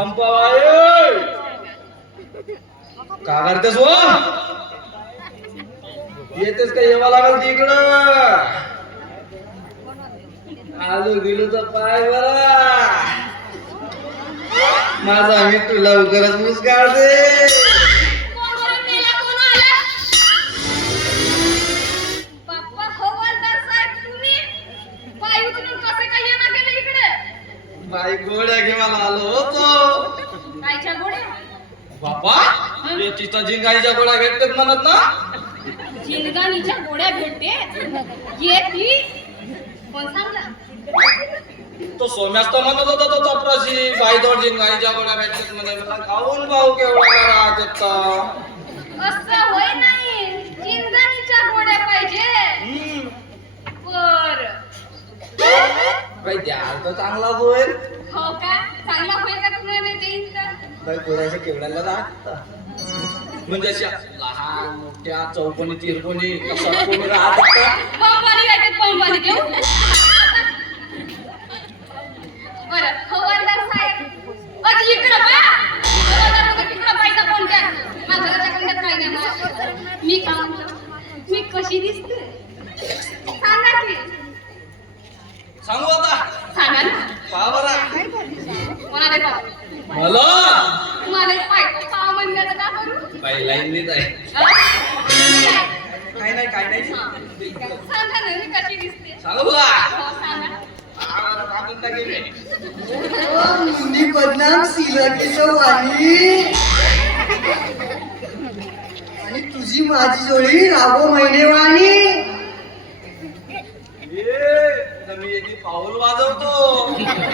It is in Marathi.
पंपाबाई का करतेस व येतेस का येवा लागल तिकडं आलू गेलो तर पाय बरा माझा मी तुला उगरच मुस्काळ दे बाई गोड्या घेऊन आलो होतो कायच्या गोड्या बाबा तिथं झिंगाईच्या गोड्या भेटतात म्हणत ना जिंदगानीच्या गोड्या भेटते येती कोण सांगला तो सोम्यास तर म्हणत होता तो चपराशी बाई दोड झिंगाईच्या गोड्या भेटतात म्हणे मला खाऊन भाऊ केवढा राहत असं होय नाही जिंदगानीच्या गोड्या पाहिजे बर बाई द्याल तर चांगला होईल हो का चांगला होईल का तुम्हाला देईन तर बाई गोड्याच्या केवढ्याला राहतात म्हणजे अशा लहान मोठ्या चौकोनी तिरकोनी कोणी राहतात का पंपानी राहतात पंपानी देऊ बरं हवालदार साहेब अरे इकडं बा हवालदार तिकडं पाहिजे कोणत्या माझ्या घराच्या कंड्यात काय नाही मग मी का मी कशी दिसते सांगा की सांगू आता सांगा ना पावरा मला दे पाव मला मला पाय पाव म्हणण्याचं का करू बाई लाईन आहे काय नाही काय नाही सांगा ना मी कशी दिसते सांगू तुला हो सांगा मुंडी बदनाम सिला केशवानी आणि तुझी माझी जोडी राबो महिनेवाणी मी पाऊल वाजवतो